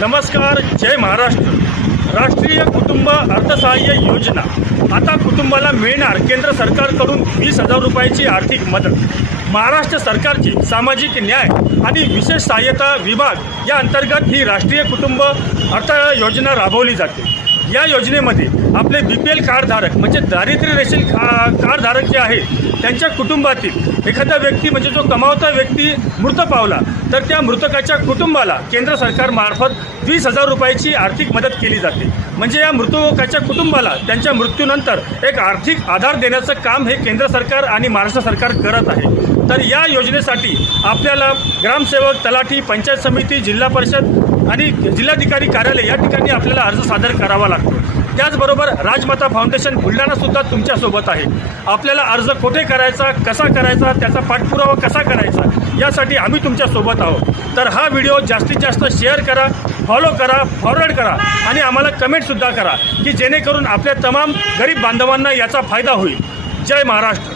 नमस्कार. जय महाराष्ट्र. राष्ट्रीय कुटुंब अर्थसहाय्य योजना आता कुटुंबाला मिळणार केंद्र सरकारकडून 20,000 रुपयाची आर्थिक मदत. महाराष्ट्र सरकारची सामाजिक न्याय आणि विशेष सहाय्यता विभाग या अंतर्गत ही राष्ट्रीय कुटुंब अर्थ योजना राबवली जाते. या योजनेमध्ये आपले BPL कार्डधारक म्हणजे दारिद्र्य रेषेल कार्डधारक जे आहे त्यांच्या कुटुंबातील एखादा व्यक्ती म्हणजे जो कमावता व्यक्ती मृत पावला तर त्या मृतकाच्या कुटुंबाला केंद्र सरकारमार्फत 20,000 रुपयाची आर्थिक मदत केली जाते. म्हणजे या मृतकाच्या कुटुंबाला त्यांच्या मृत्यूनंतर एक आर्थिक आधार देण्याचं काम हे केंद्र सरकार आणि महाराष्ट्र सरकार करत आहे. तर या योजनेसाठी आपल्याला ग्रामसेवक, तलाठी, पंचायत समिती, जिल्हा परिषद आणि जिल्हाधिकारी कार्यालय या ठिकाणी आपल्याला अर्ज सादर करावा लागतो. त्याचबरोबर राजमाता फाउंडेशन बुलढाणासुद्धा तुमच्यासोबत आहे. आपल्याला अर्ज कुठे करायचा, कसा करायचा, त्याचा पाठपुरावा कसा करायचा यासाठी आम्ही तुमच्यासोबत आहोत. तर हा व्हिडिओ जास्तीत जास्त शेअर करा, फॉलो करा, फॉरवर्ड करा आणि आम्हाला कमेंटसुद्धा करा की जेणेकरून आपल्या तमाम गरीब बांधवांना याचा फायदा होईल. जय महाराष्ट्र.